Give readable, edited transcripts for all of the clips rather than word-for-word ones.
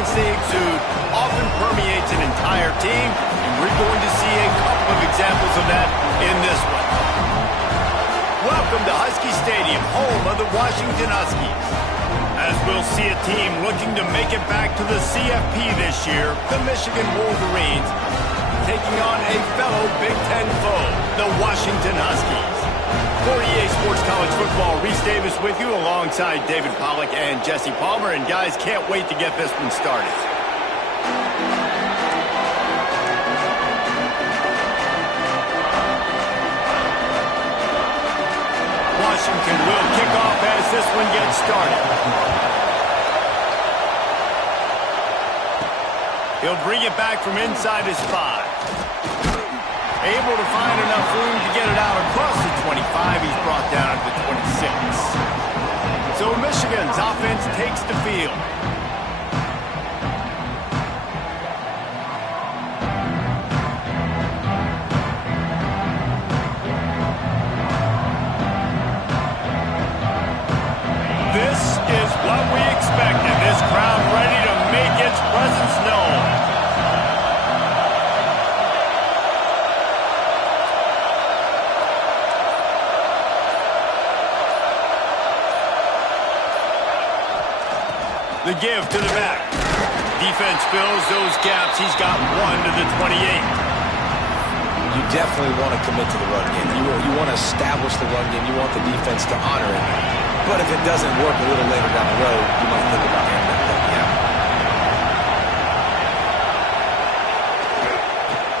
confidence they exude often permeates an entire team, and we're going to see a couple of examples of that in this one. Welcome to Husky Stadium, home of the Washington Huskies. As we'll see a team looking to make it back to the CFP this year, the Michigan Wolverines, taking on a fellow Big Ten foe, the Washington Huskies. For EA Sports College Football, Reese Davis with you alongside David Pollack and Jesse Palmer. And guys, can't wait to get this one started. Washington will kick off as this one gets started. He'll bring it back from inside his 5. Able to find enough room to get it out across the 25. He's brought down to the 26. So Michigan's offense takes the field. This is what we expected. This crowd ready to make its presence known. The give to the back. Defense fills those gaps. He's got 1 to the 28. You definitely want to commit to the run game. You want to establish the run game. You want the defense to honor it. But if it doesn't work a little later down the road, you might think about handing that play out.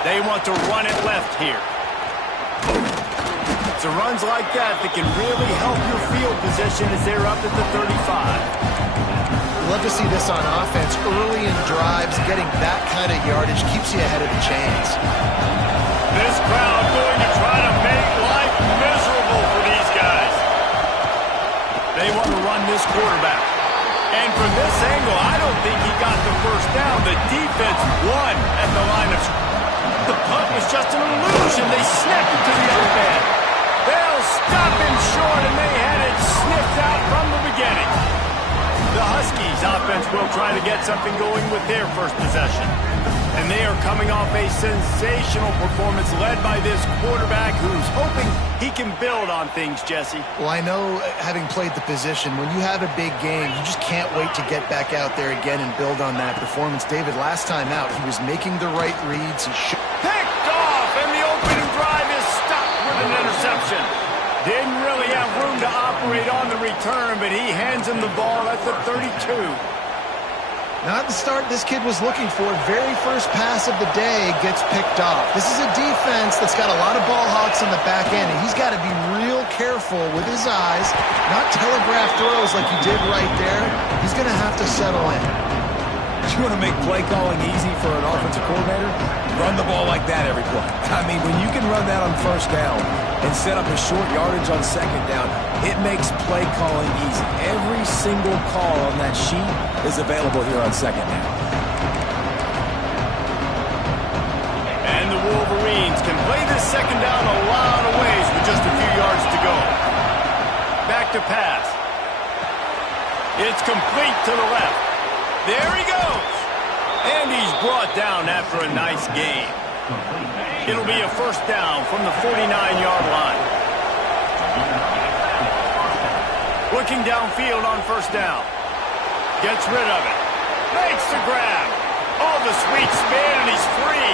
They want to run it left here. It's a runs like that can really help your field position as they're up at the 35. Love to see this on offense. Early in drives, getting that kind of yardage keeps you ahead of the chains. This crowd going to try to make life miserable for these guys. They want to run this quarterback. And from this angle, I don't think he got the first down. The defense won at the line of scrimmage. The punt was just an illusion. They snapped it to the other man. They'll stop him short, and they had it sniffed out from the beginning. The Huskies offense will try to get something going with their first possession. And they are coming off a sensational performance led by this quarterback who's hoping he can build on things, Jesse. Well, I know, having played the position, when you have a big game, you just can't wait to get back out there again and build on that performance. David, last time out, he was making the right reads. Picked off, and the opening drive is stopped with an interception. Didn't really have room to operate on the return, but he hands him the ball at the 32. Not the start this kid was looking for. Very first pass of the day gets picked off. This is a defense that's got a lot of ball hawks on the back end, and he's got to be real careful with his eyes, not telegraph throws like he did right there. He's going to have to settle in. You want to make play calling easy for an offensive coordinator? Run the ball like that every play. I mean, when you can run that on first down and set up a short yardage on second down, it makes play calling easy. Every single call on that sheet is available here on second down. And the Wolverines can play this second down a lot of ways with just a few yards to go. Back to pass. It's complete to the left. There he goes. And he's brought down after a nice gain. It'll be a first down from the 49-yard line. Looking downfield on first down. Gets rid of it. Makes the grab. Oh, the sweet spin, and he's free.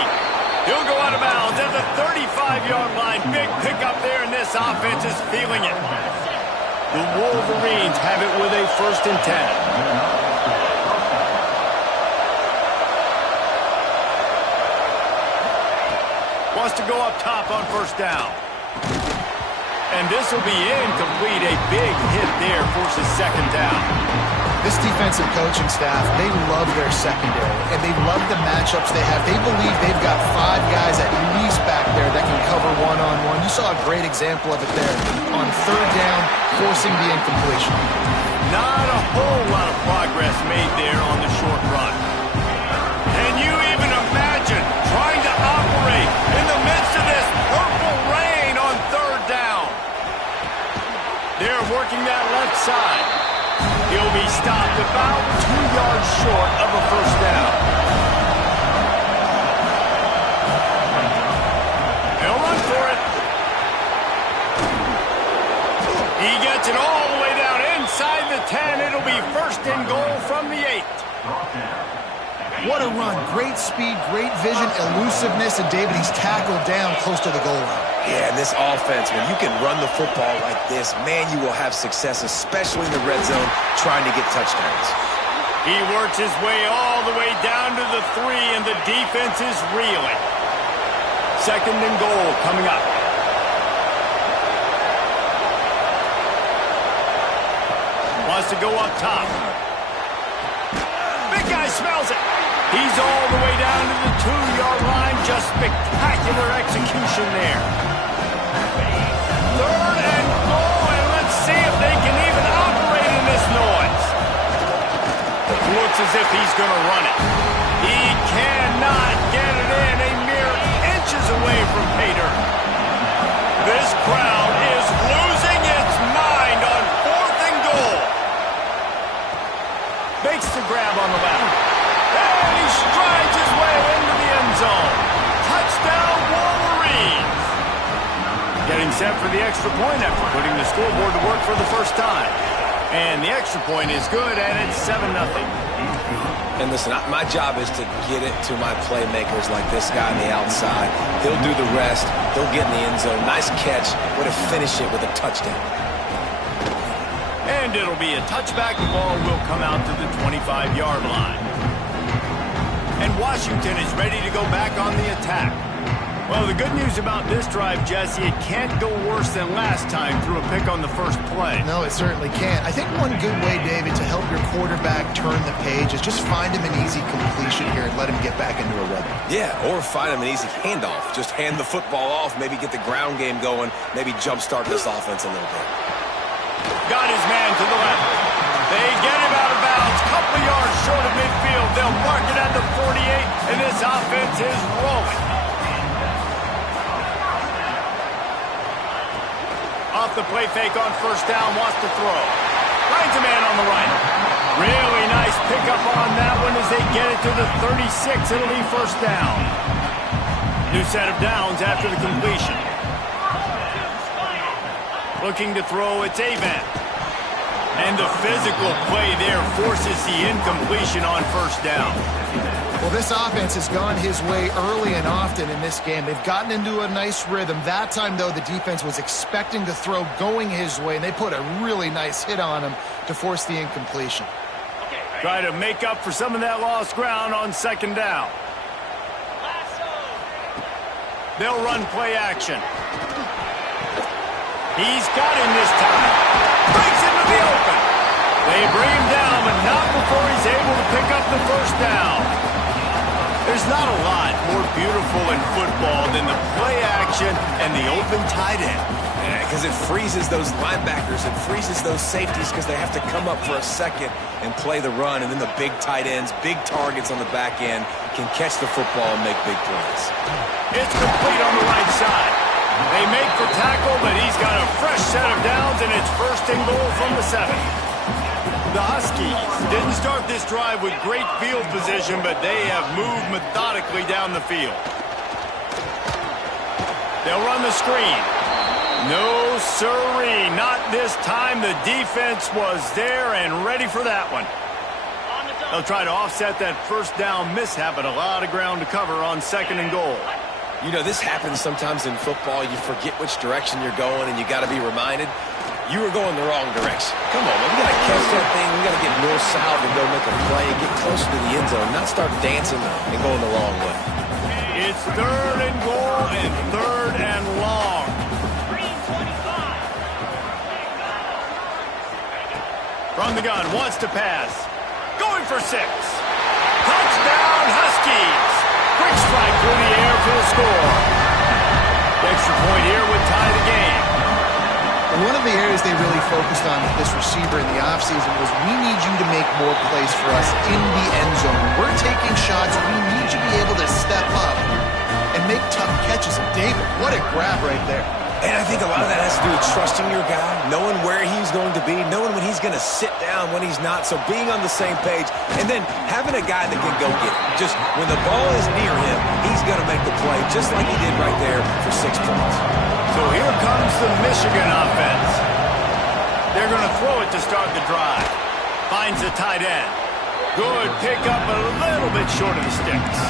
He'll go out of bounds at the 35-yard line. Big pickup there, and this offense is feeling it. The Wolverines have it with a 1st and 10. Wants to go up top on first down. And this will be incomplete. A big hit there forces second down. This defensive coaching staff, they love their secondary, and they love the matchups they have. They believe they've got 5 guys at least back there that can cover one-on-one. You saw a great example of it there on third down, forcing the incompletion. Not a whole lot of progress made there on the short run. Can you even imagine trying to operate in the midst of this purple rain on third down? They're working that left side. He'll be stopped about 2 yards short of a first down. 38. What a run. Great speed, great vision, elusiveness, and David, he's tackled down close to the goal line. Yeah, and this offense, when you can run the football like this, man, you will have success, especially in the red zone, trying to get touchdowns. He works his way all the way down to the 3, and the defense is reeling. 2nd and goal coming up. Wants to go up top. Big guy smells it. He's all the way down to the 2-yard line. Just spectacular execution there. 3rd and goal, and let's see if they can even operate in this noise. Looks as if he's going to run it. He cannot get it in. A mere inches away from pay dirt. This crowd is losing its mind on 4th and goal. Makes the grab on the left. And he strides his way into the end zone. Touchdown, Wolverines. Getting set for the extra point after putting the scoreboard to work for the first time. And the extra point is good, and it's 7-0. And listen, my job is to get it to my playmakers like this guy on the outside. He'll do the rest. He'll get in the end zone. Nice catch. Way to finish it with a touchdown. And it'll be a touchback. The ball will come out to the 25-yard line. And Washington is ready to go back on the attack. Well, the good news about this drive, Jesse, it can't go worse than last time through a pick on the first play. No, it certainly can't. I think one good way, David, to help your quarterback turn the page is just find him an easy completion here and let him get back into a rhythm. Yeah, or find him an easy handoff. Just hand the football off, maybe get the ground game going, maybe jumpstart this offense a little bit. Got his man to the left. They get him out of bounds. Couple yards short of midfield. They'll mark it at the 48, and this offense is rolling. Off the play fake on first down, wants to throw. Finds a man on the right. Really nice pickup on that one as they get it to the 36. It'll be first down. New set of downs after the completion. Looking to throw, it's Avent. And the physical play there forces the incompletion on first down. Well, this offense has gone his way early and often in this game. They've gotten into a nice rhythm. That time, though, the defense was expecting to throw going his way, and they put a really nice hit on him to force the incompletion. Try to make up for some of that lost ground on second down. They'll run play action. He's got him this time. Breaks into the open. They bring him down, but not before he's able to pick up the first down. There's not a lot more beautiful in football than the play action and the open tight end. Yeah, because it freezes those linebackers. It freezes those safeties because they have to come up for a second and play the run. And then the big tight ends, big targets on the back end can catch the football and make big plays. It's complete on the right side. They make the tackle, but he's got a fresh set of downs, and it's first and goal from the 7. The Huskies didn't start this drive with great field position, but they have moved methodically down the field. They'll run the screen. No siree, not this time. The defense was there and ready for that one. They'll try to offset that first down mishap, but a lot of ground to cover on second and goal. You know, this happens sometimes in football. You forget which direction you're going, and you got to be reminded you were going the wrong direction. Come on, man. We got to catch that thing. We got to get north-south and go make a play and get closer to the end zone, not start dancing and going the wrong way. It's third and goal and third and long. From the gun, wants to pass. Going for 6. Touchdown, Huskies. Quick strike through the air for the score. The extra point here would tie the game. And one of the areas they really focused on with this receiver in the offseason was, we need you to make more plays for us in the end zone. When we're taking shots, we need you to be able to step up and make tough catches. And David, what a grab right there. And I think a lot of that has to do with trusting your guy, knowing where he's going to be, knowing when he's going to sit down, when he's not. So being on the same page, and then having a guy that can go get it. Just when the ball is near him, he's going to make the play, just like he did right there for 6 points. So here comes the Michigan offense. They're going to throw it to start the drive. Finds the tight end. pick up a little bit short of the sticks.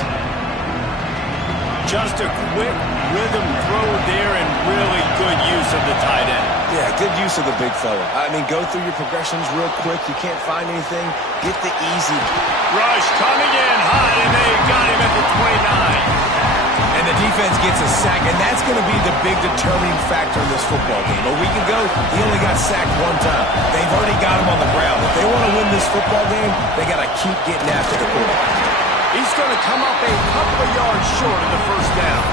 Just a quick rhythm throw there and really good use of the tight end. Yeah, good use of the big fella. I mean, go through your progressions real quick. You can't find anything. Get the easy. Rush coming in hot, and they got him at the 29. And the defense gets a sack, and that's going to be the big determining factor in this football game. A week ago, he only got sacked one time. They've already got him on the ground. If they want to win this football game, they got to keep getting after the quarterback. He's going to come up a couple of yards short of the first down.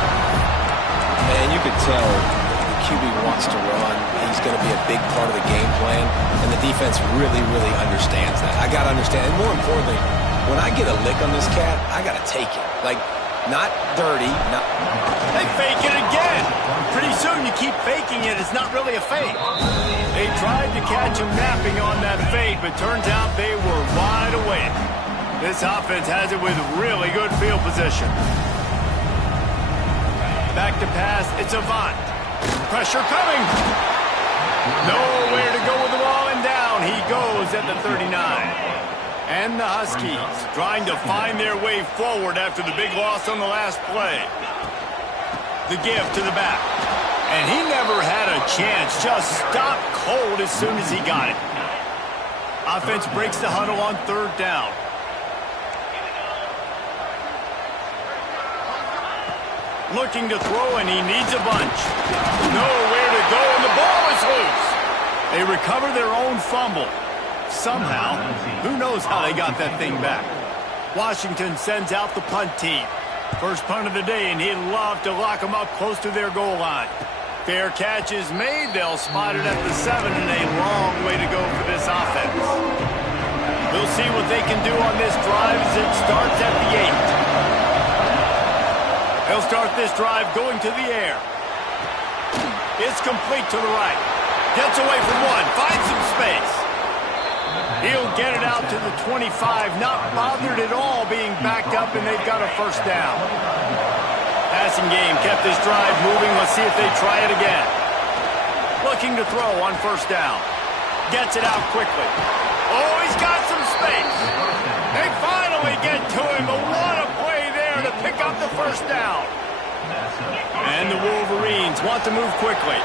And you could tell the QB wants to run. He's going to be a big part of the game plan, and the defense really, really understands that. I got to understand, and more importantly, when I get a lick on this cat, I got to take it. Like, not dirty. Not. They fake it again. Pretty soon you keep faking it. It's not really a fake. They tried to catch him napping on that fake, but turns out they were wide awake. This offense has it with really good field position. Back to pass. It's Avant. Pressure coming. Nowhere to go with the ball, and down he goes at the 39. And the Huskies trying to find their way forward after the big loss on the last play. The give to the back. And he never had a chance. Just stopped cold as soon as he got it. Offense breaks the huddle on third down. Looking to throw, and he needs a bunch. Nowhere to go, and the ball is loose. They recover their own fumble. Somehow, who knows how they got that thing back. Washington sends out the punt team. First punt of the day, and he'd love to lock them up close to their goal line. Fair catch is made. They'll spot it at the 7, and a long way to go for this offense. We'll see what they can do on this drive as it starts at the 8. They'll start this drive going to the air. It's complete to the right. Gets away from one. Finds some space. He'll get it out to the 25. Not bothered at all being backed up, and they've got a first down. Passing game kept this drive moving. Let's see if they try it again. Looking to throw on first down. Gets it out quickly. Oh, he's got some space. They finally get to him, but what a play there to pick up the first down. And the Wolverines want to move quickly.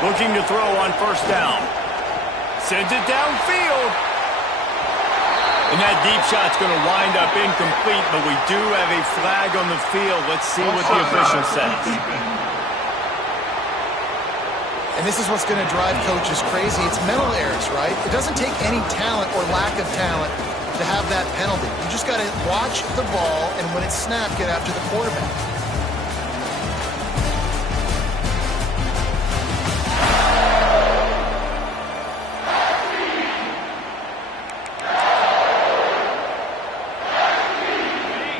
Looking to throw on first down. Sends it downfield. And that deep shot's going to wind up incomplete, but we do have a flag on the field. Let's see what the official says. And this is what's going to drive coaches crazy. It's mental errors, right? It doesn't take any talent or lack of talent to have that penalty. You just got to watch the ball, and when it's snapped, get after the quarterback.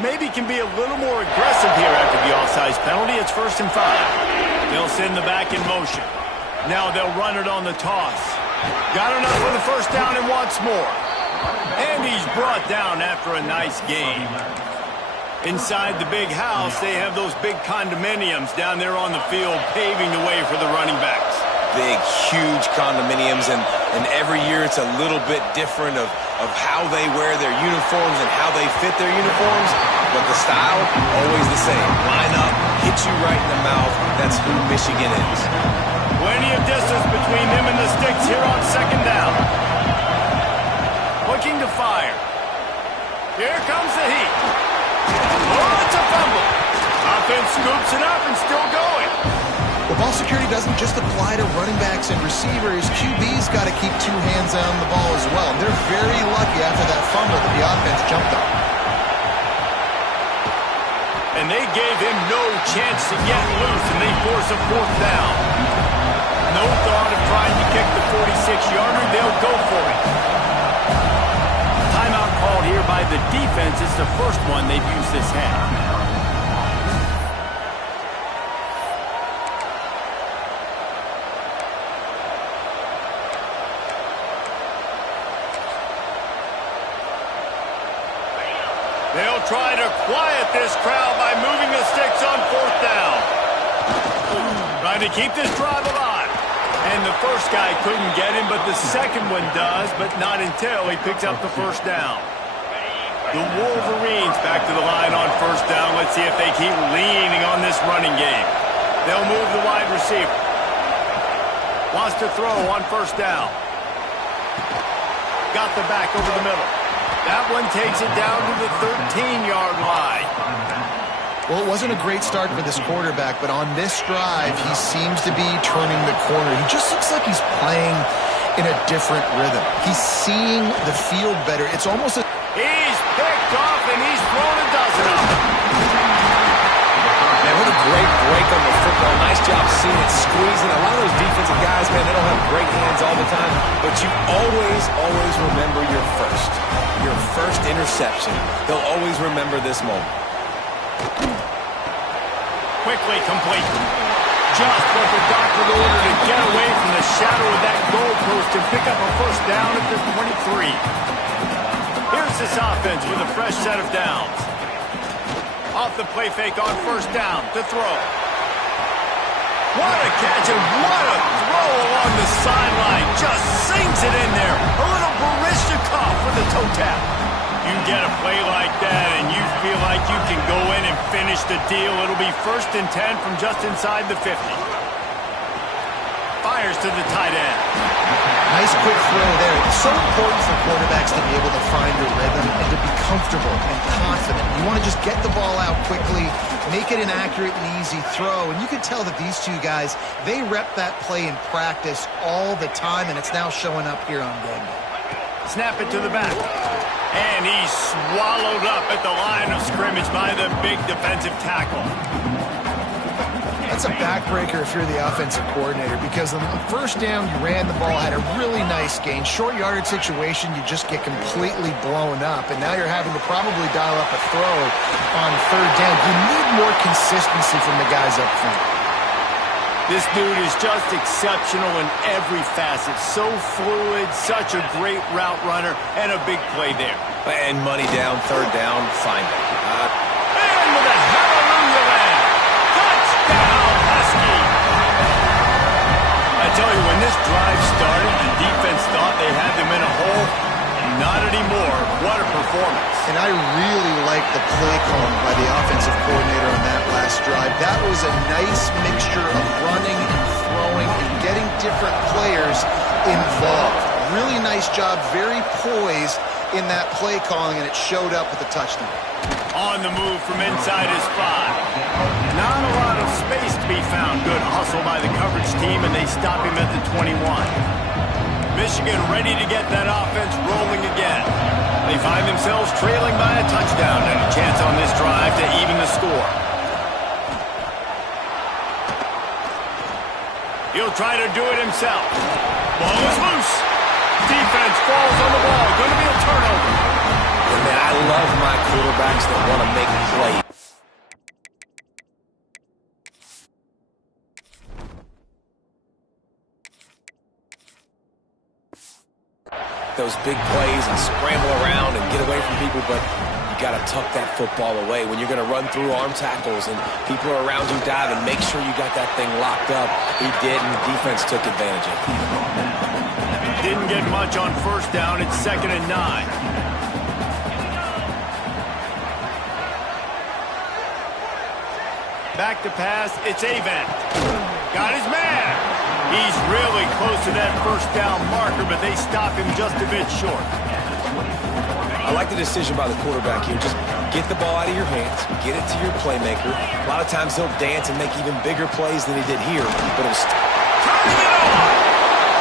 Maybe can be a little more aggressive here after the offsides penalty. It's 1st and 5. They'll send the back in motion. Now they'll run it on the toss. Got enough for the first down and wants more. And he's brought down after a nice game. Inside the big house, they have those big condominiums down there on the field paving the way for the running backs. Big, huge condominiums, and every year it's a little bit different of how they wear their uniforms and how they fit their uniforms, but the style, always the same. Line up, hit you right in the mouth. That's who Michigan is. Plenty of distance between them and the sticks here on second down. Looking to fire. Here comes the heat. Oh, it's a fumble. Offense scoops it up and still going. The ball security doesn't just apply to running backs and receivers. QB's got to keep two hands on the ball as well. They're very lucky after that fumble that the offense jumped on. And they gave him no chance to get loose, and they force a 4th down. No thought of trying to kick the 46-yarder. They'll go for it. Timeout called here by the defense. It's the first one they've used this half. They'll try to quiet this crowd by moving the sticks on 4th down. Trying to keep this drive alive. And the first guy couldn't get him, but the second one does, but not until he picks up the first down. The Wolverines back to the line on first down. Let's see if they keep leaning on this running game. They'll move the wide receiver. Wants to throw on first down. Got the back over the middle. That one takes it down to the 13-yard line. Well, it wasn't a great start for this quarterback, but on this drive, he seems to be turning the corner. He just looks like he's playing in a different rhythm. He's seeing the field better. It's almost a... He's picked off, and he's thrown a dozen of them. Man, what a great break on the football. Nice job seeing it squeezing. A lot of those defensive guys, man, they don't have great hands all the time, but you always remember your first interception. They'll always remember this moment. Quickly complete. Just what the doctor ordered to get away from the shadow of that goalpost and pick up a first down at the 23. Here's this offense with a fresh set of downs. Off the play fake on first down to throw. What a catch and what a throw along the sideline. Just sinks it in there. A little Baryshnikov for the toe tap. You get a play like that and you feel like you can go in and finish the deal. It'll be 1st and 10 from just inside the 50. Fires to the tight end. Nice quick throw there. It's so important for quarterbacks to be able to find a rhythm and to be comfortable and confident. You want to just get the ball out quickly, make it an accurate and easy throw. And you can tell that these two guys, they rep that play in practice all the time, and it's now showing up here on game day. Snap it to the back. And he's swallowed up at the line of scrimmage by the big defensive tackle. That's a backbreaker if you're the offensive coordinator, because on the first down, you ran the ball, had a really nice gain. Short yardage situation, you just get completely blown up, and now you're having to probably dial up a throw on third down. You need more consistency from the guys up front. This dude is just exceptional in every facet. So fluid, such a great route runner, and a big play there. And money down, third down, find it. And with a hallelujah land. Touchdown, Husky! I tell you, when this drive started, the defense thought they had them in a hole. Not anymore. What a performance. And I really like the play call by the offensive coordinator on that last drive. That was a nice mixture of running and throwing and getting different players involved. Really nice job, very poised in that play calling, and it showed up with a touchdown. On the move from inside his 5. Not a lot of space to be found. Good hustle by the coverage team, and they stop him at the 21. Michigan ready to get that offense rolling again. They find themselves trailing by a touchdown and a chance on this drive to even the score. He'll try to do it himself. Ball is loose. Defense falls on the ball. Going to be a turnover. Man, I love my quarterbacks that want to make plays. Those big plays and scramble around and get away from people, but you got to tuck that football away. When you're going to run through arm tackles and people are around you diving, make sure you got that thing locked up. He did, and the defense took advantage of it. Didn't get much on first down. It's 2nd and 9. Back to pass. It's Avent. Got his man. He's really close to that first down marker, but they stop him just a bit short. I like the decision by the quarterback here. Just get the ball out of your hands, get it to your playmaker. A lot of times he'll dance and make even bigger plays than he did here, but it was... Turning it on!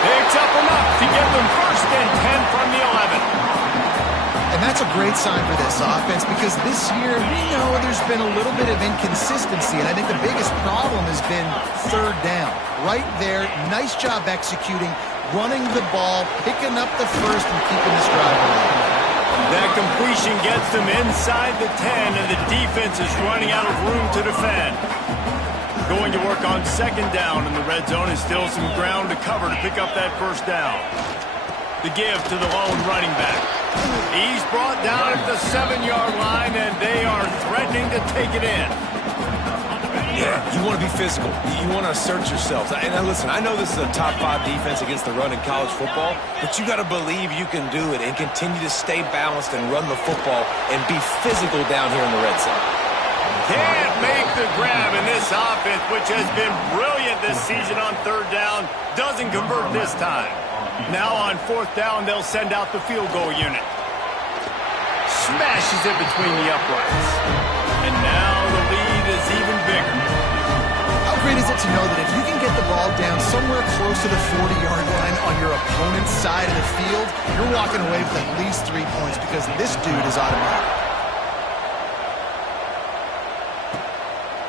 Picks up enough to get them 1st and 10 from the 11. And that's a great sign for this offense, because this year, we know there's been a little bit of inconsistency, and I think the biggest problem has been third down. Right there, nice job executing, running the ball, picking up the first, and keeping this drive alive. That completion gets them inside the 10, and the defense is running out of room to defend. Going to work on 2nd down in the red zone, and still some ground to cover to pick up that first down. The give to the lone running back. He's brought down at the 7-yard line, and they are threatening to take it in. Yeah, you want to be physical. You want to assert yourselves. And now listen, I know this is a top 5 defense against the run in college football, but you got to believe you can do it and continue to stay balanced and run the football and be physical down here in the red zone. Can't make the grab in this offense, which has been brilliant this season on third down. Doesn't convert this time. Now on fourth down, they'll send out the field goal unit. Smashes it between the uprights. And now the lead is even bigger. How great is it to know that if you can get the ball down somewhere close to the 40-yard line on your opponent's side of the field, you're walking away with at least 3 points because this dude is automatic.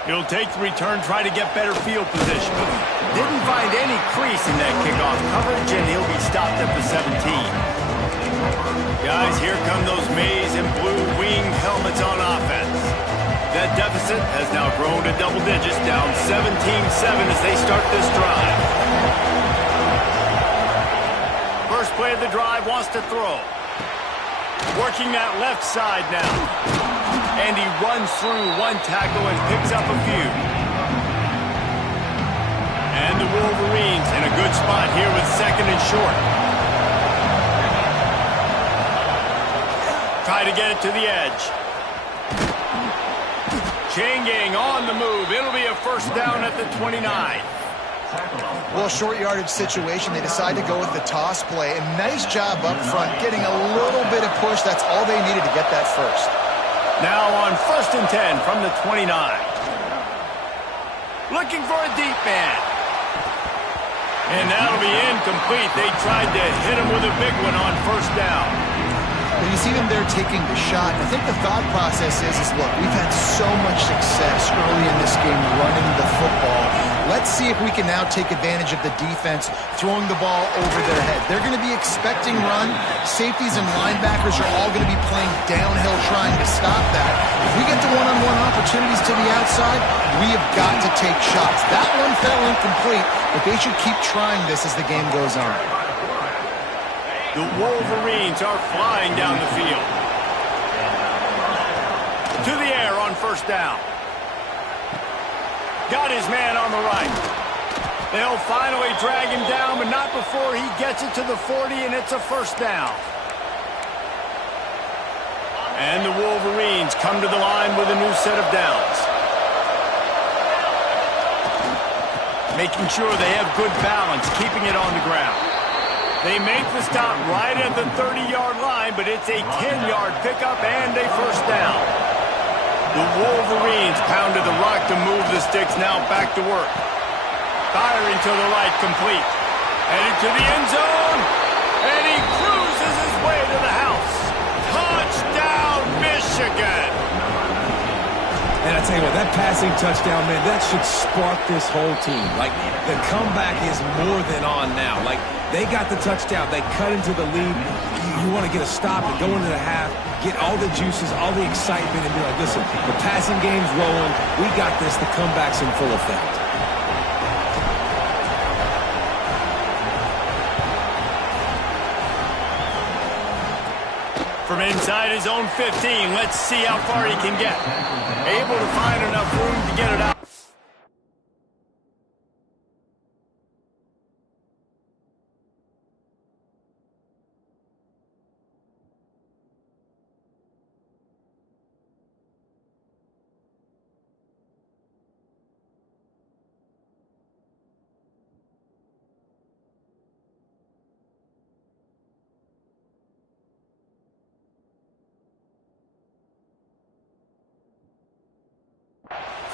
He'll take the return, try to get better field position. Didn't find any crease in that kickoff coverage, and he'll be stopped at the 17. Guys, here come those maize and blue winged helmets on offense. That deficit has now grown to double digits, down 17-7 as they start this drive. First play of the drive, wants to throw. Working that left side now. And he runs through one tackle and picks up a few. And the Wolverines in a good spot here with second and short. Try to get it to the edge. Chain gang on the move. It'll be a first down at the 29. Well, short yardage situation, they decide to go with the toss play. And nice job up front, getting a little bit of push. That's all they needed to get that first. Now on first and 10 from the 29. Looking for a deep man. And that'll be incomplete. They tried to hit him with a big one on first down. But you see them there taking the shot. I think the thought process is look, we've had so much success early in this game running the football. Let's see if we can now take advantage of the defense throwing the ball over their head. They're going to be expecting run. Safeties and linebackers are all going to be playing downhill trying to stop that. If we get the one-on-one opportunities to the outside, we have got to take shots. That one fell incomplete, but they should keep trying this as the game goes on. The Wolverines are flying down the field. To the air on first down. Got his man on the right. They'll finally drag him down, but not before he gets it to the 40, and it's a first down. And the Wolverines come to the line with a new set of downs. Making sure they have good balance, keeping it on the ground. They make the stop right at the 30-yard line, but it's a 10-yard pickup and a first down. The Wolverines pounded the rock to move the sticks, now back to work. Firing to the right, complete. Headed to the end zone, and he cruises his way to the house. Touchdown, Michigan! And I tell you what, that passing touchdown, man, that should spark this whole team. Like, the comeback is more than on now. Like, they got the touchdown. They cut into the lead. You want to get a stop and go into the half, get all the juices, all the excitement, and be like, listen, the passing game's rolling. We got this. The comeback's in full effect. From inside his own 15, let's see how far he can get. Able to find enough room to get it out.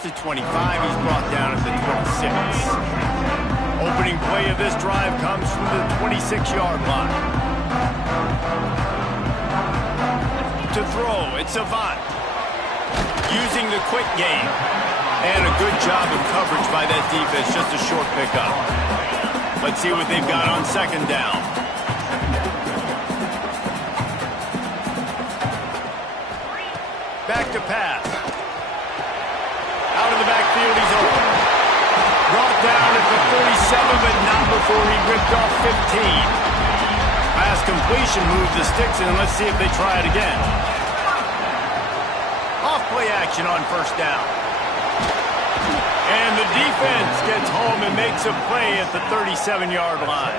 To 25, he's brought down at the 26. Opening play of this drive comes from the 26-yard line. To throw, it's Avant. Using the quick game. And a good job of coverage by that defense, just a short pickup. Let's see what they've got on second down. Back to pass. Out of the backfield, he's open. Brought down at the 47, but not before he ripped off 15. Pass completion moves the sticks, and let's see if they try it again. Off play action on first down. And the defense gets home and makes a play at the 37-yard line.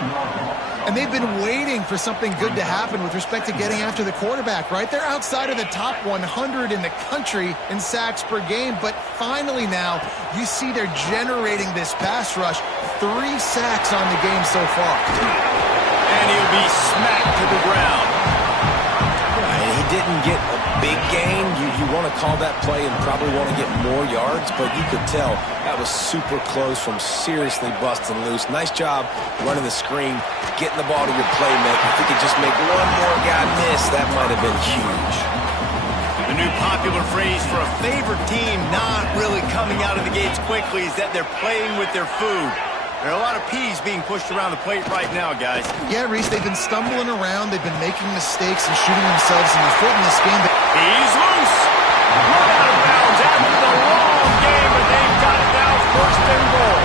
And they've been waiting for something good to happen with respect to getting after the quarterback, right? They're outside of the top 100 in the country in sacks per game, but finally now you see they're generating this pass rush. 3 sacks on the game so far. And he'll be smacked to the ground. And he didn't get a big gain. You want to call that play and probably want to get more yards, but you could tell that was super close from seriously busting loose. Nice job running the screen, getting the ball to your playmaker. If he could just make one more guy miss, that might have been huge. The new popular phrase for a favorite team not really coming out of the gates quickly is that they're playing with their food. There are a lot of peas being pushed around the plate right now, guys. Yeah, Reese, they've been stumbling around. They've been making mistakes and shooting themselves in the foot in this game. He's loose. Run out of bounds after the long game, but they've got it now first and goal.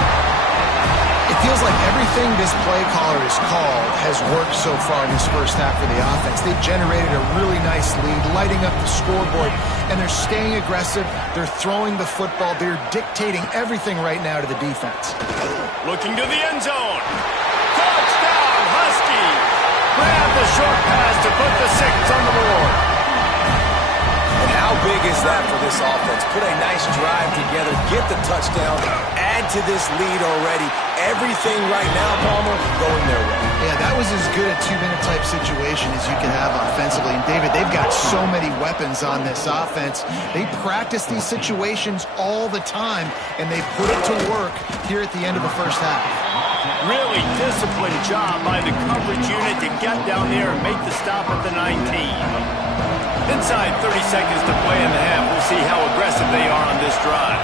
It feels like everything this play caller has called has worked so far in this first half for the offense. They've generated a really nice lead, lighting up the scoreboard, and they're staying aggressive. They're throwing the football. They're dictating everything right now to the defense. Looking to the end zone. Touchdown, Husky. Grab the short pass to put the 6 on the board. And how big is that for this offense? Put a nice drive together, get the touchdown, add to this lead already. Everything right now, Palmer, going their way. Yeah, that was as good a 2-minute type situation as you can have offensively. And, David, they've got so many weapons on this offense. They practice these situations all the time, and they put it to work here at the end of the first half. Really disciplined job by the coverage unit to get down there and make the stop at the 19. Inside 30 seconds to play in the half. We'll see how aggressive they are on this drive.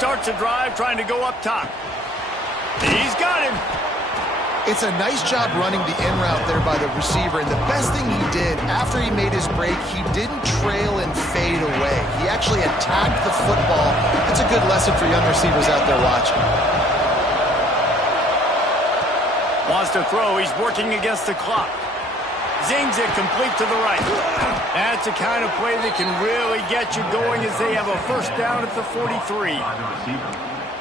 Starts a drive trying to go up top. He's got him. It's a nice job running the in route there by the receiver, and the best thing he did after he made his break, he didn't trail and fade away. He actually attacked the football. That's a good lesson for young receivers out there watching. Wants to throw. He's working against the clock. Zings it complete to the right. That's the kind of play that can really get you going as they have a first down at the 43.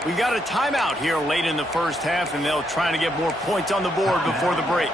We got a timeout here late in the first half, and they'll try to get more points on the board before the break.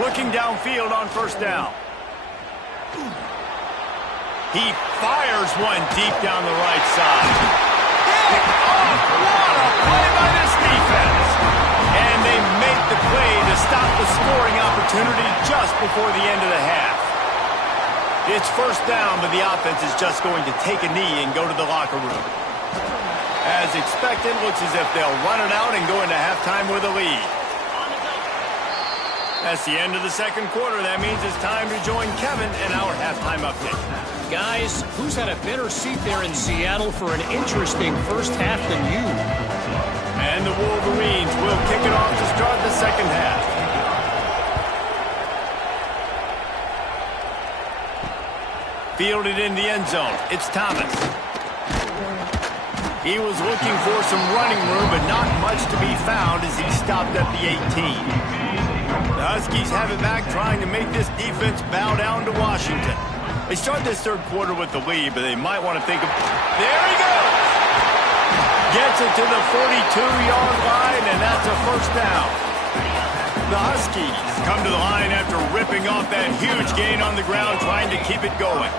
Looking downfield on first down. He fires one deep down the right side. Pick off! What a play by this defense! And they make the play to stop the scoring opportunity just before the end of the half. It's first down, but the offense is just going to take a knee and go to the locker room. As expected, looks as if they'll run it out and go into halftime with a lead. That's the end of the second quarter. That means it's time to join Kevin in our halftime update. Guys, who's had a better seat there in Seattle for an interesting first half than you? And the Wolverines will kick it off to start the second half. Fielded in the end zone. It's Thomas. He was looking for some running room, but not much to be found as he stopped at the 18. The Huskies have it back, trying to make this defense bow down to Washington. They start this third quarter with the lead, but they might want to think of... There he goes! Gets it to the 42-yard line, and that's a first down. The Huskies come to the line after ripping off that huge gain on the ground, trying to keep it going.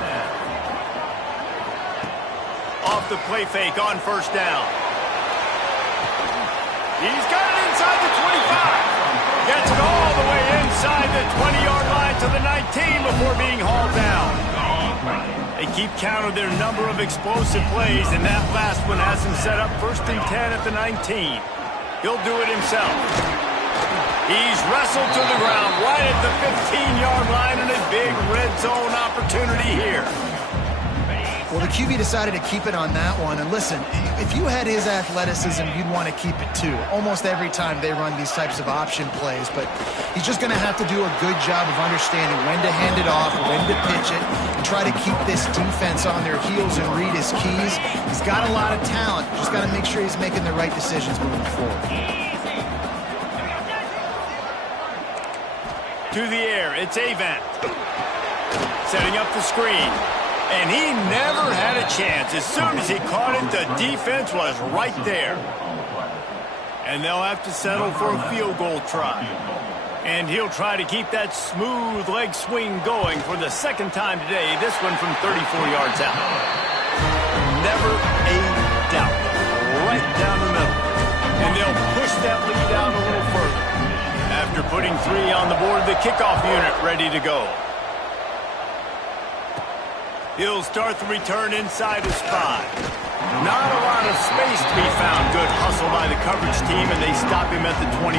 Off the play fake on first down. He's got it inside the 25. Gets it all the way inside the 20-yard line to the 19 before being hauled down. They keep count of their number of explosive plays, and that last one has him set up 1st and 10 at the 19. He'll do it himself. He's wrestled to the ground right at the 15-yard line, and a big red zone opportunity here. Well, the QB decided to keep it on that one. And listen, if you had his athleticism, you'd want to keep it too. Almost every time they run these types of option plays. But he's just going to have to do a good job of understanding when to hand it off, when to pitch it, and try to keep this defense on their heels and read his keys. He's got a lot of talent. Just got to make sure he's making the right decisions moving forward. To the air, it's Avant. Setting up the screen. And he never had a chance. As soon as he caught it, the defense was right there. And they'll have to settle for a field goal try. And he'll try to keep that smooth leg swing going for the second time today. This one from 34 yards out. Never a doubt. Right down the middle. And they'll push that lead out a little further. After putting 3 on the board, the kickoff unit ready to go. He'll start the return inside his 5. Not a lot of space to be found. Good hustle by the coverage team, and they stop him at the 21.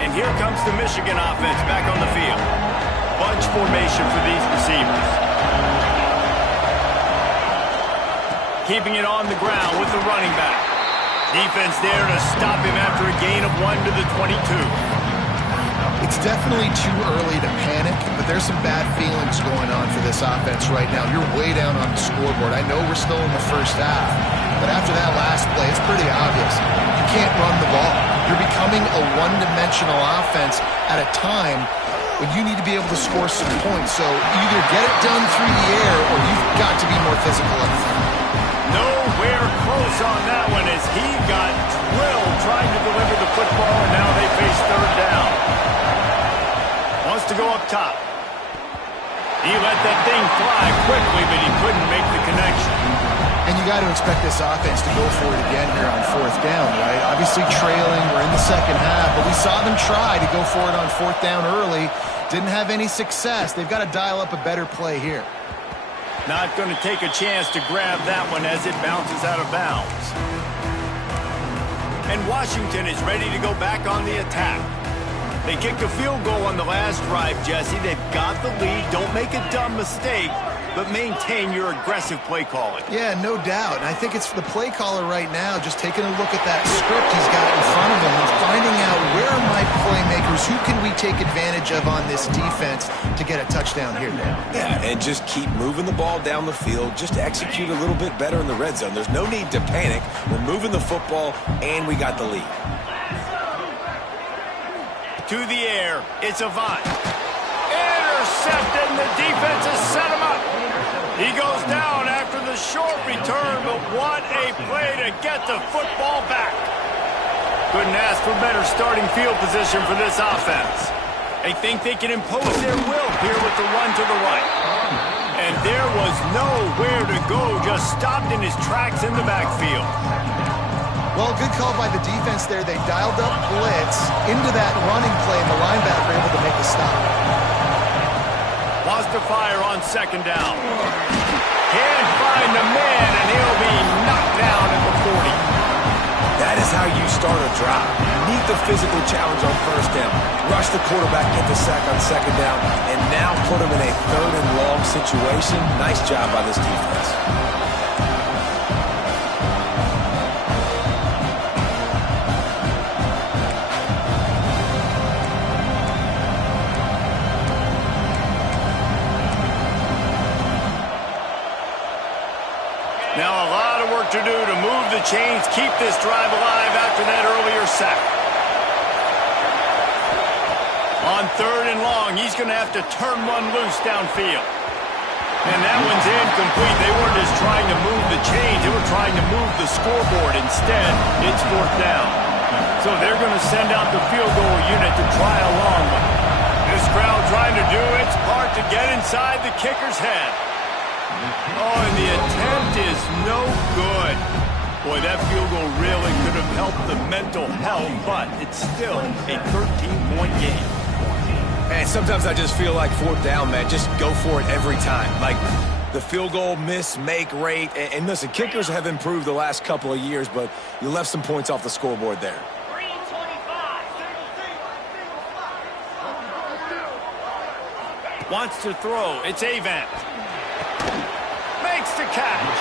And here comes the Michigan offense back on the field. Bunch formation for these receivers. Keeping it on the ground with the running back. Defense there to stop him after a gain of 1 to the 22. It's definitely too early to panic, but there's some bad feelings going on for this offense right now. You're way down on the scoreboard. I know we're still in the first half, but after that last play, it's pretty obvious. You can't run the ball. You're becoming a one-dimensional offense at a time when you need to be able to score some points. So either get it done through the air or you've got to be more physical up front. Nowhere close on that one as he got drilled trying to deliver the football, and now they face third down. Wants to go up top. He let that thing fly quickly, but he couldn't make the connection. And you got to expect this offense to go for it again here on fourth down, right? Obviously trailing, we're in the second half, but we saw them try to go for it on fourth down early. Didn't have any success. They've got to dial up a better play here. Not going to take a chance to grab that one as it bounces out of bounds. And Washington is ready to go back on the attack. They kicked a field goal on the last drive, Jesse. They've got the lead. Don't make a dumb mistake, but maintain your aggressive play calling. Yeah, no doubt. And I think it's the play caller right now just taking a look at that script he's got in front of him and finding out where are my playmakers, who can we take advantage of on this defense to get a touchdown here now. Yeah, and just keep moving the ball down the field. Just execute a little bit better in the red zone. There's no need to panic. We're moving the football, and we got the lead. To the air, it's Avant. Intercepted, and the defense has set him up. He goes down after the short return, but what a play to get the football back. Couldn't ask for better starting field position for this offense. They think they can impose their will here with the run to the right. And there was nowhere to go, just stopped in his tracks in the backfield. Well, good call by the defense there. They dialed up blitz into that running play, and the linebacker able to make the stop. Wants to fire on second down. Can't find the man, and he'll be knocked down at the 40. That is how you start a drive. You need the physical challenge on first down. Rush the quarterback, get the sack on second down, and now put him in a third and long situation. Nice job by this defense. Now a lot of work to do to move the chains, keep this drive alive after that earlier sack. On third and long, he's going to have to turn one loose downfield. And that one's incomplete. They weren't just trying to move the chains, they were trying to move the scoreboard. Instead, it's fourth down. So they're going to send out the field goal unit to try a long one. This crowd trying to do its part to get inside the kicker's head. Oh, and the attempt is no good. Boy, that field goal really could have helped the mental health, but it's still a 13-point game. Man, sometimes I just feel like fourth down, man. Just go for it every time. Like the field goal miss-make rate. And listen, kickers have improved the last couple of years, but you left some points off the scoreboard there. Wants to throw. It's Avant. Makes the catch.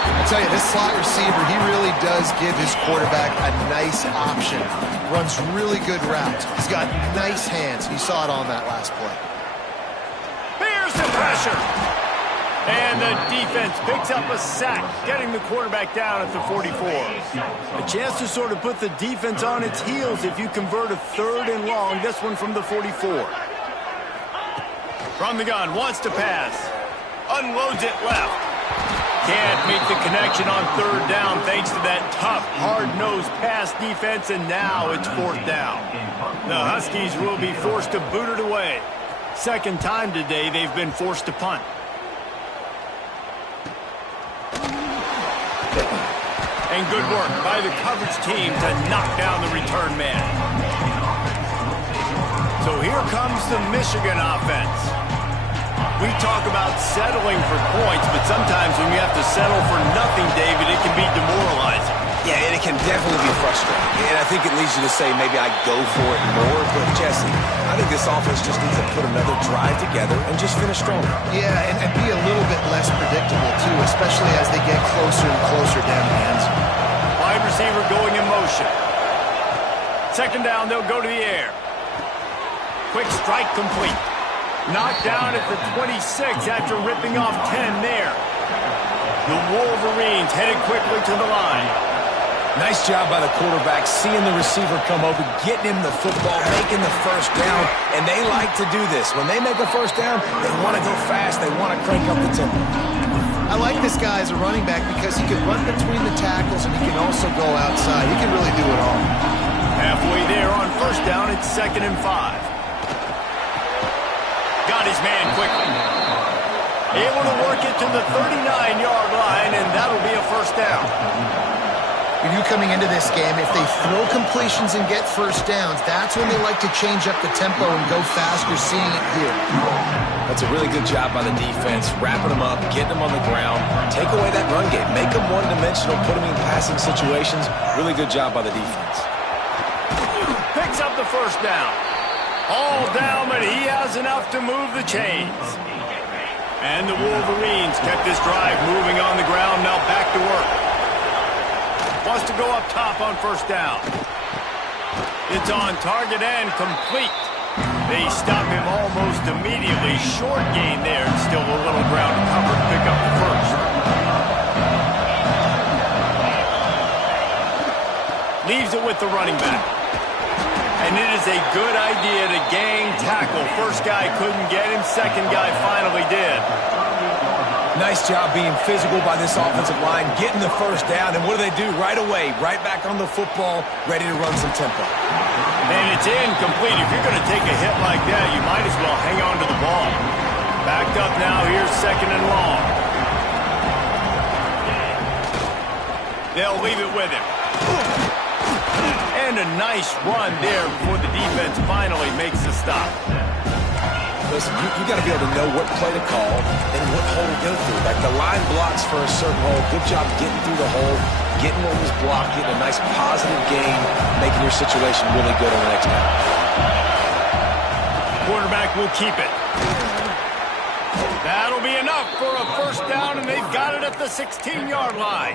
I tell you, this slot receiver, he really does give his quarterback a nice option. Runs really good routes. He's got nice hands. You saw it on that last play. Here's the pressure. And the defense picks up a sack, getting the quarterback down at the 44. A chance to sort of put the defense on its heels if you convert a 3rd and long. This one from the 44. From the gun, wants to pass. Unloads it left. Can't make the connection on 3rd down thanks to that tough, hard-nosed pass defense, and now it's 4th down. The Huskies will be forced to boot it away. Second time today they've been forced to punt. And good work by the coverage team to knock down the return man. So here comes the Michigan offense. We talk about settling for points, but sometimes when you have to settle for nothing, David, it can be demoralizing. Yeah, and it can definitely be frustrating. And I think it leads you to say maybe I go for it more. But, Jesse, I think this offense just needs to put another drive together and just finish stronger. Yeah, and be a little bit less predictable, too, especially as they get closer and closer down the end zone. Wide receiver going in motion. Second down, they'll go to the air. Quick strike complete. Knocked down at the 26 after ripping off 10 there. The Wolverines headed quickly to the line. Nice job by the quarterback, seeing the receiver come over, getting him the football, making the first down, and they like to do this. When they make a first down, they want to go fast, they want to crank up the tempo. I like this guy as a running back because he can run between the tackles and he can also go outside. He can really do it all. Halfway there on first down, it's 2nd and 5. Got his man quickly. Able to work it to the 39-yard line, and that'll be a first down. You knew coming into this game, if they throw completions and get first downs, that's when they like to change up the tempo and go faster, seeing it here. That's a really good job by the defense, wrapping them up, getting them on the ground, take away that run game, make them one-dimensional, put them in passing situations. Really good job by the defense. Picks up the first down. All down, but he has enough to move the chains. And the Wolverines kept this drive moving on the ground, now back to work. Wants to go up top on first down. It's on target and complete. They stop him almost immediately. Short gain there, and still a little ground to cover to pick up the first. Leaves it with the running back. And it is a good idea to gang tackle. First guy couldn't get him, second guy finally did. Nice job being physical by this offensive line, getting the first down, and what do? Right away, right back on the football, ready to run some tempo. And it's incomplete. If you're going to take a hit like that, you might as well hang on to the ball. Backed up now, here's 2nd and long. They'll leave it with him. And a nice run there before the defense finally makes the stop. Listen, you got to be able to know what play to call and what hole to go through. Like the line blocks for a certain hole. Good job getting through the hole, getting what was blocked, getting a nice positive gain, making your situation really good on the next down. Quarterback will keep it. That'll be enough for a first down, and they've got it at the 16-yard line.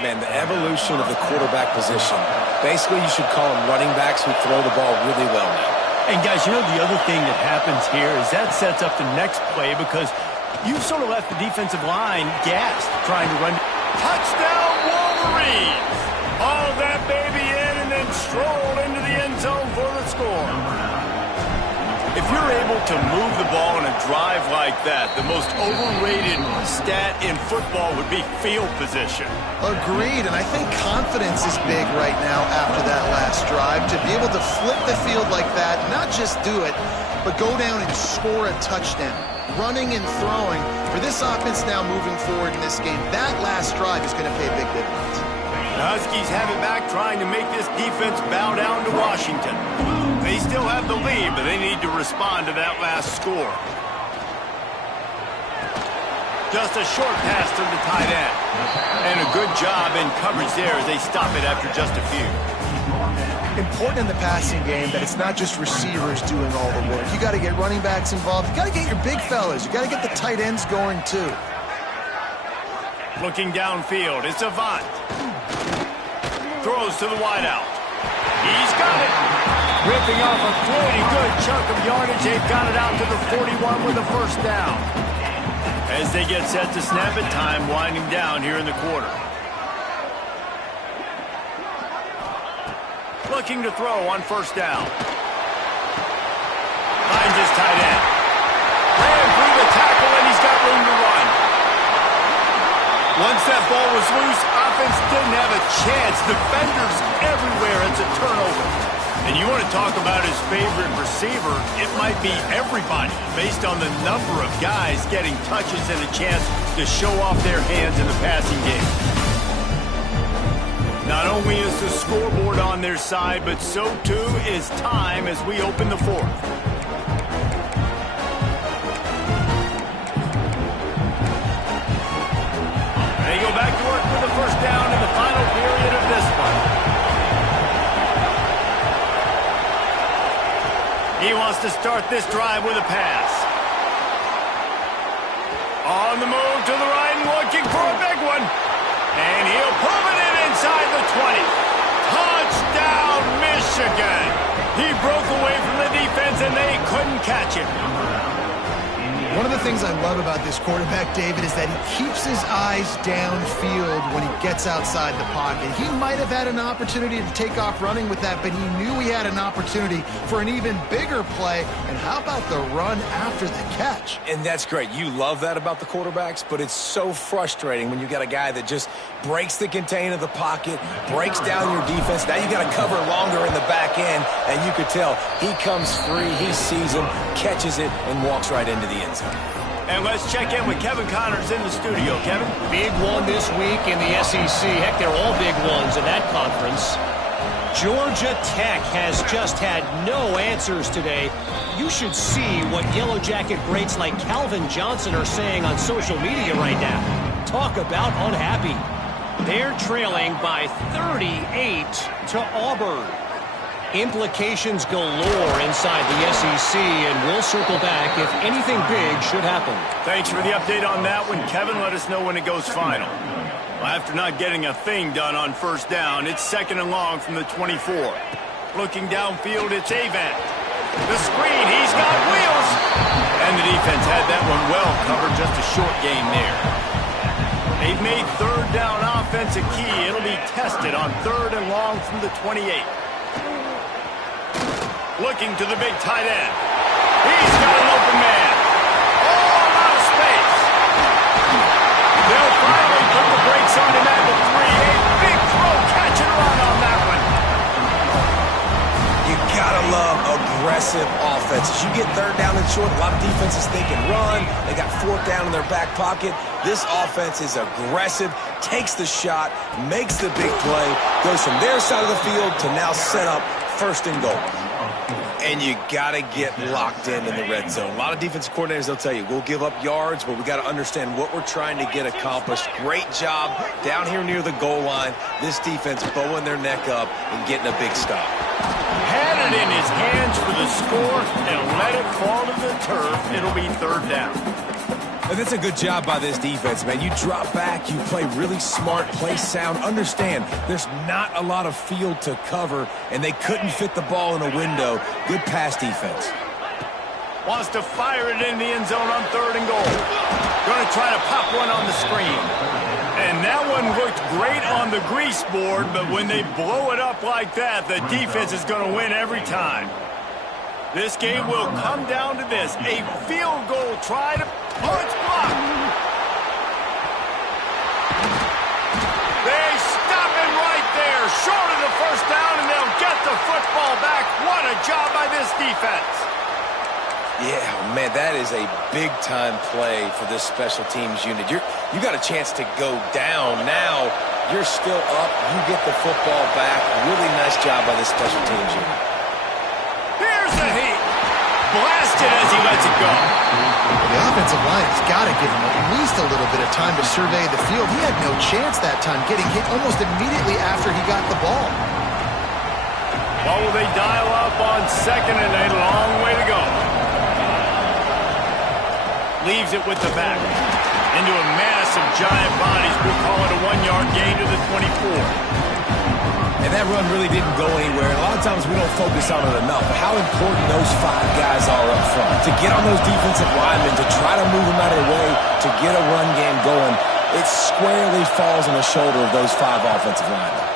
Man, the evolution of the quarterback position. Basically, you should call them running backs who throw the ball really well now. And, guys, you know the other thing that happens here is that sets up the next play because you've sort of left the defensive line gassed trying to run. Touchdown, Wolverines! All that baby in and then strolled into the end zone for the score. If you're able to move the ball in a drive like that, the most overrated stat in football would be field position. Agreed, and I think confidence is big right now after that last drive. To be able to flip the field like that, not just do it, but go down and score a touchdown. Running and throwing, for this offense now moving forward in this game, that last drive is going to pay big dividends. The Huskies have it back, trying to make this defense bow down to Washington. They still have the lead, but they need to respond to that last score. Just a short pass to the tight end. And a good job in coverage there as they stop it after just a few. Important in the passing game that it's not just receivers doing all the work. You got to get running backs involved. You got to get your big fellas. You got to get the tight ends going too. Looking downfield, it's Avant. Throws to the wideout. He's got it. Ripping off a pretty good chunk of yardage. They've got it out to the 41 with a first down. As they get set to snap it, time winding down here in the quarter. Looking to throw on first down. Finds his tight end. Ran through the tackle, and he's got room to run. Once that ball was loose, offense didn't have a chance. Defenders everywhere. It's a turnover. And you want to talk about his favorite receiver, it might be everybody based on the number of guys getting touches and a chance to show off their hands in the passing game. Not only is the scoreboard on their side, but so too is time as we open the fourth. They go back to work with the first down in the final period of this one. He wants to start this drive with a pass. On the move to the right and looking for a big one. And he'll pull it in inside the 20. Touchdown, Michigan. He broke away from the defense and they couldn't catch him. One of the things I love about this quarterback, David, is that he keeps his eyes downfield when he gets outside the pocket. He might have had an opportunity to take off running with that, but he knew he had an opportunity for an even bigger play. And how about the run after the catch? And that's great. You love that about the quarterbacks, but it's so frustrating when you got a guy that just breaks the contain of the pocket, breaks down your defense. Now you got to cover longer in the back end, and you could tell he comes free, he sees him, catches it, and walks right into the end zone. And let's check in with Kevin Connors in the studio. Kevin? Big one this week in the SEC. Heck, they're all big ones in that conference. Georgia Tech has just had no answers today. You should see what Yellow Jacket greats like Calvin Johnson are saying on social media right now. Talk about unhappy. They're trailing by 38 to Auburn. Implications galore inside the SEC, and we'll circle back if anything big should happen. Thanks for the update on that one, Kevin. Let us know when it goes final. Well, after not getting a thing done on first down, it's second and long from the 24. Looking downfield, it's Avant. The screen, he's got wheels. And the defense had that one well covered, just a short game there. They've made third down offense a key. It'll be tested on third and long from the 28. Looking to the big tight end. He's got an open man. All out of space. They'll finally put the brakes on him at the 3. A big throw, catch and run on that one. You gotta love aggressive offenses. You get third down and short, a lot of defenses think and run. They got fourth down in their back pocket. This offense is aggressive, takes the shot, makes the big play, goes from their side of the field to now set up first and goal. And you got to get locked in the red zone. A lot of defensive coordinators, they'll tell you, we'll give up yards, but we got to understand what we're trying to get accomplished. Great job down here near the goal line. This defense bowing their neck up and getting a big stop. Had it in his hands for the score and let it fall to the turf. It'll be third down. And that's a good job by this defense, man. You drop back, you play really smart, play sound. Understand, there's not a lot of field to cover, and they couldn't fit the ball in a window. Good pass defense. Wants to fire it in the end zone on third and goal. Going to try to pop one on the screen. And that one looked great on the grease board, but when they blow it up like that, the defense is going to win every time. This game will come down to this. A field goal try to... Oh, it's blocked. They stop him right there. Short of the first down, and they'll get the football back. What a job by this defense. Yeah, man, that is a big-time play for this special teams unit. You got a chance to go down. Now you're still up. You get the football back. Really nice job by this special teams unit. Here's the heat. Blasted as he lets it go. The offensive line has got to give him at least a little bit of time to survey the field. He had no chance that time, getting hit almost immediately after he got the ball. Well, will they dial up on second and a long way to go? Leaves it with the back. into a mass of giant bodies. We'll call it a 1-yard gain to the 24. And that run really didn't go anywhere. And a lot of times we don't focus on it enough. But how important those 5 guys are up front. To get on those defensive linemen, to try to move them out of the way, to get a run game going, it squarely falls on the shoulder of those 5 offensive linemen.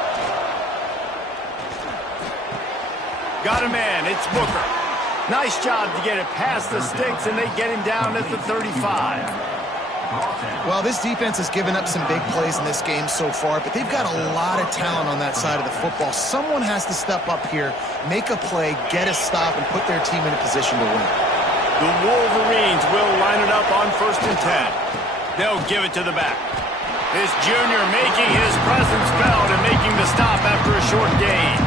Got a man. It's Booker. Nice job to get it past the sticks, and they get him down at the 35. Well, this defense has given up some big plays in this game so far, but they've got a lot of talent on that side of the football. Someone has to step up here, make a play, get a stop, and put their team in a position to win. The Wolverines will line it up on 1st and 10. They'll give it to the back. This junior making his presence felt and making the stop after a short gain.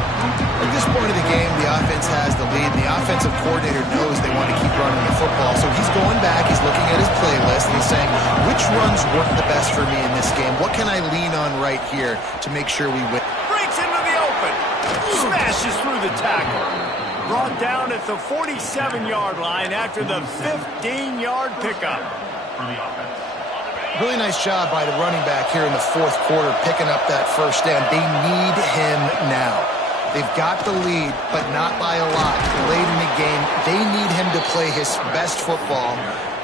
At this point of the game, the offense has the lead, and the offensive coordinator knows they want to keep running the football. So he's going back, he's looking at his playlist, and he's saying, which runs work the best for me in this game? What can I lean on right here to make sure we win? Breaks into the open. Smashes through the tackle. Brought down at the 47-yard line after the 15-yard pickup. Really nice job by the running back here in the 4th quarter, picking up that first down. They need him now. They've got the lead, but not by a lot. Late in the game, they need him to play his best football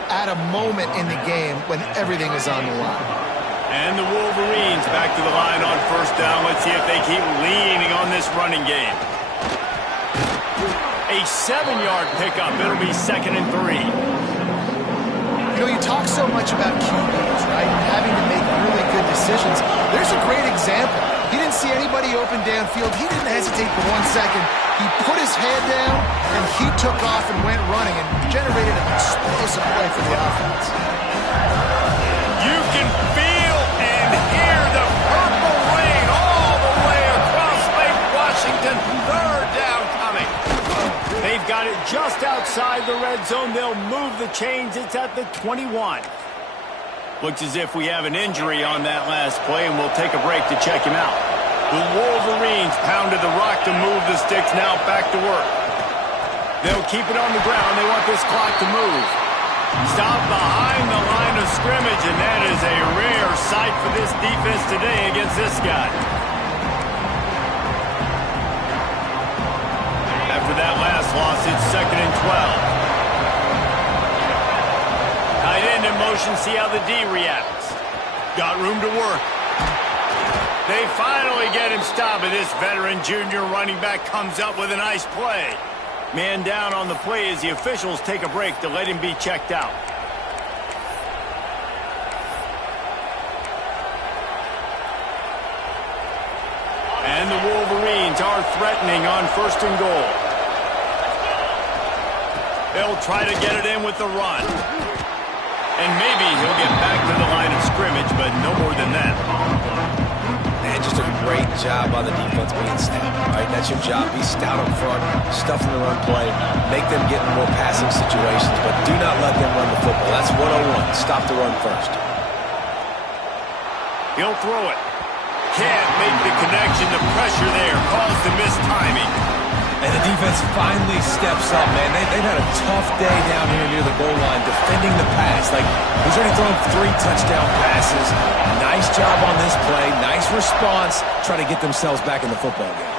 at a moment in the game when everything is on the line. And the Wolverines back to the line on 1st down. Let's see if they keep leaning on this running game. A 7-yard pickup. It'll be 2nd and 3. You know, you talk so much about QBs, right? Having to make really good decisions. There's a great example. He didn't see anybody open downfield. He didn't hesitate for 1 second. He put his head down, and he took off and went running and generated an explosive play for the offense. You can feel and hear the purple rain all the way across Lake Washington. 3rd down coming. They've got it just outside the red zone. They'll move the chains. It's at the 21. Looks as if we have an injury on that last play, and we'll take a break to check him out. The Wolverines pounded the rock to move the sticks. Now back to work. They'll keep it on the ground. They want this clock to move. Stop behind the line of scrimmage, and that is a rare sight for this defense today against this guy. After that last loss, it's 2nd and 12. Tight end in motion, see how the D reacts. Got room to work. They finally get him stopped, and this veteran junior running back comes up with a nice play. Man down on the play as the officials take a break to let him be checked out. And the Wolverines are threatening on 1st and goal. They'll try to get it in with the run. And maybe he'll get back to the line of scrimmage, but no more than that. Man, just a great job by the defense being stout, right? That's your job. Be stout up front, stuff in the run play, make them get in more passing situations, but do not let them run the football. That's 101. Stop the run first. He'll throw it. Can't make the connection. The pressure there caused the missed timing. And the defense finally steps up, man. They've had a tough day down here near the goal line defending the pass. Like, he's already thrown 3 touchdown passes. Nice job on this play. Nice response. Try to get themselves back in the football game.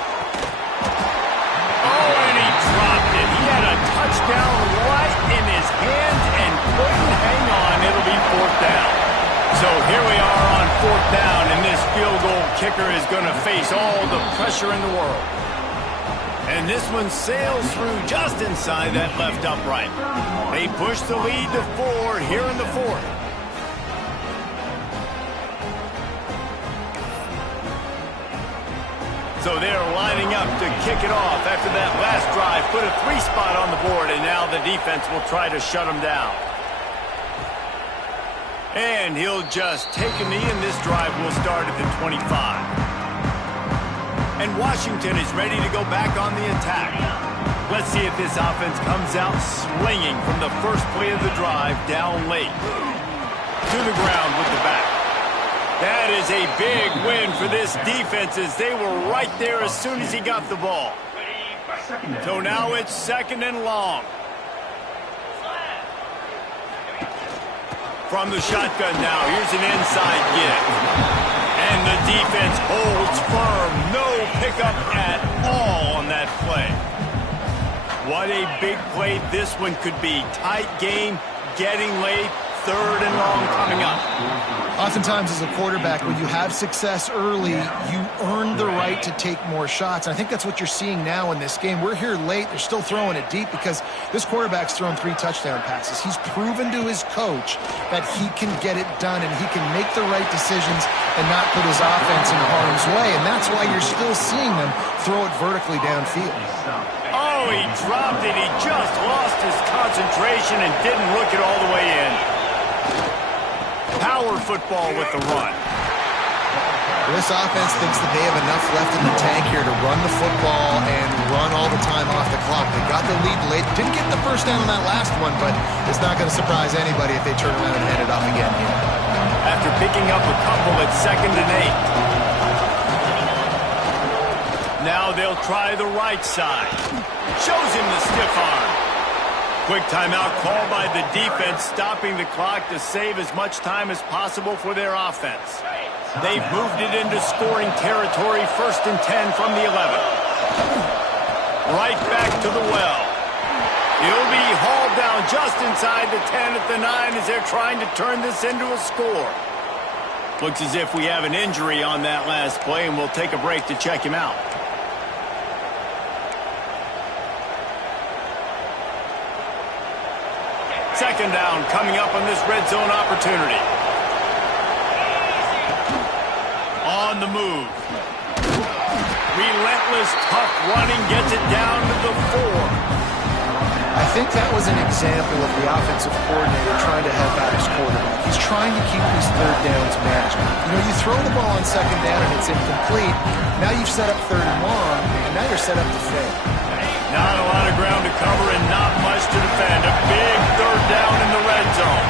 Oh, and he dropped it. He had a touchdown right in his hands and couldn't hang on. It'll be 4th down. So here we are on 4th down, and this field goal kicker is going to face all the pressure in the world. And this one sails through just inside that left upright. They push the lead to 4 here in the 4th. So they're lining up to kick it off after that last drive. Put a 3-spot on the board, and now the defense will try to shut them down. And he'll just take a knee, and this drive will start at the 25. And Washington is ready to go back on the attack. Let's see if this offense comes out swinging from the first play of the drive down late. To the ground with the back. That is a big win for this defense as they were right there as soon as he got the ball. So now it's 2nd and long. From the shotgun now, here's an inside give. And the defense holds firm. No pickup at all on that play. What a big play this one could be. Tight game, getting late, 3rd and long coming up. Oftentimes as a quarterback, when you have success early, you earn the right to take more shots. And I think that's what you're seeing now in this game. We're here late. They're still throwing it deep because this quarterback's thrown 3 touchdown passes. He's proven to his coach that he can get it done and he can make the right decisions and not put his offense in harm's way. And that's why you're still seeing them throw it vertically downfield. Oh, he dropped it. He just lost his concentration and didn't look it all the way in. Power football with the run. This offense thinks that they have enough left in the tank here to run the football and run all the time off the clock. They got the lead late. Didn't get the first down on that last one, but it's not going to surprise anybody if they turn around and hand it off again here. After picking up a couple at 2nd and 8. Now they'll try the right side. Shows him the stiff arm. Quick timeout called by the defense, stopping the clock to save as much time as possible for their offense. They've moved it into scoring territory, 1st and 10 from the 11. Right back to the well. He'll be hauled down just inside the 10 at the 9 as they're trying to turn this into a score. Looks as if we have an injury on that last play, and we'll take a break to check him out. Second down coming up on this red zone opportunity. On the move. Relentless, tough running gets it down to the 4. I think that was an example of the offensive coordinator trying to help out his quarterback. He's trying to keep these 3rd downs manageable. You know, you throw the ball on 2nd down and it's incomplete. Now you've set up 3rd and long, and now you're set up to fail. Not a lot of ground to cover and not much to defend. A big 3rd down in the red zone.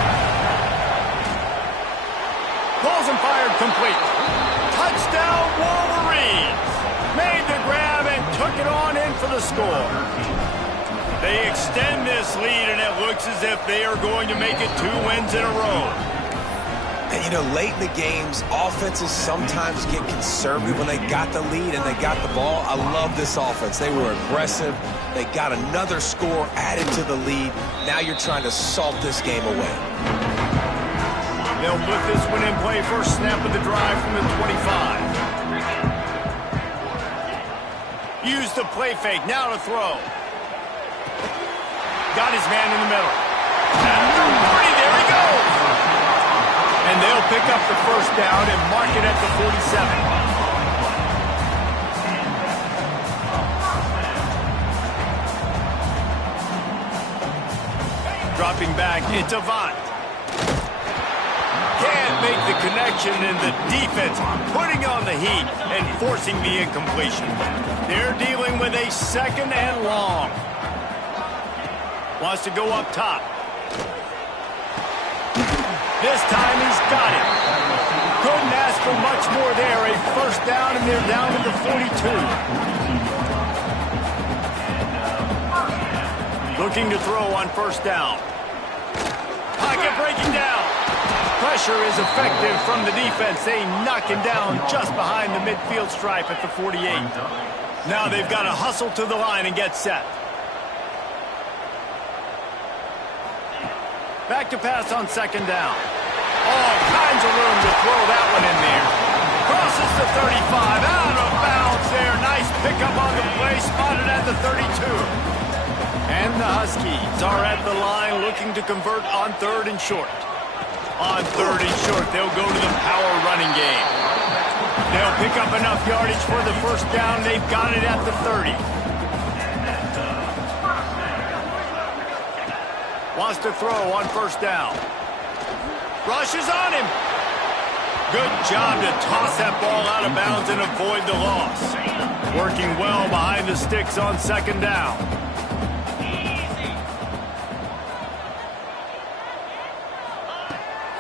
Balls and fired complete. Touchdown Wolverines. Made the grab and took it on in for the score. They extend this lead and it looks as if they are going to make it 2 wins in a row. And, you know, late in the games, offenses sometimes get conservative when they got the lead and they got the ball. I love this offense. They were aggressive. They got another score added to the lead. Now you're trying to salt this game away. They'll put this one in play. First snap of the drive from the 25. Use the play fake. Now to throw. Got his man in the middle. At the 30, there he goes. And they'll pick up the first down and mark it at the 47. Dropping back, it's Avant. Can't make the connection, and the defense putting on the heat and forcing the incompletion. They're dealing with a 2nd and long. Wants to go up top. This time he's got it. Couldn't ask for much more there. A first down, and they're down to the 42. Looking to throw on first down. Pocket breaking down. Pressure is effective from the defense. They knock him down just behind the midfield stripe at the 48. Now they've got to hustle to the line and get set. Back to pass on 2nd down. All kinds of room to throw that one in there. Crosses the 35. Out of bounds there. Nice pickup on the play. Spotted at the 32. And the Huskies are at the line looking to convert on 3rd and short. On 3rd and short, they'll go to the power running game. They'll pick up enough yardage for the first down. They've got it at the 30. Wants to throw on first down. Rushes on him. Good job to toss that ball out of bounds and avoid the loss. Working well behind the sticks on 2nd down.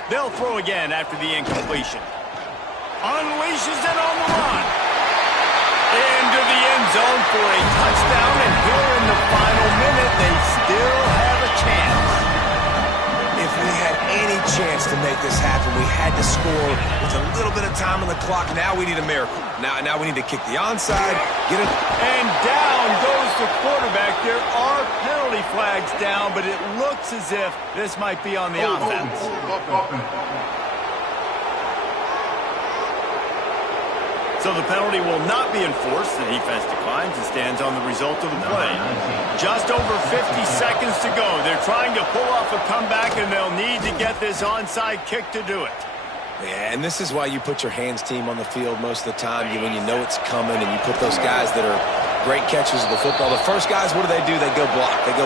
They'll throw again after the incompletion. Unleashes it on the run. Into the end zone for a touchdown, and here in the final minute, they still have a chance. If we had any chance to It's a little bit of time on the clock. Now we need a miracle. Now we need to kick the onside, get it. And down goes the quarterback. There are penalty flags down, but it looks as if this might be on the offense. So the penalty will not be enforced. The defense declines and stands on the result of the play. Just over 50 seconds to go. They're trying to pull off a comeback, and they'll need to get this onside kick to do it. Yeah, and this is why you put your hands team on the field most of the time when you know it's coming, and you put those guys that are great catchers of the football. The first guys, what do? They go block. They go block.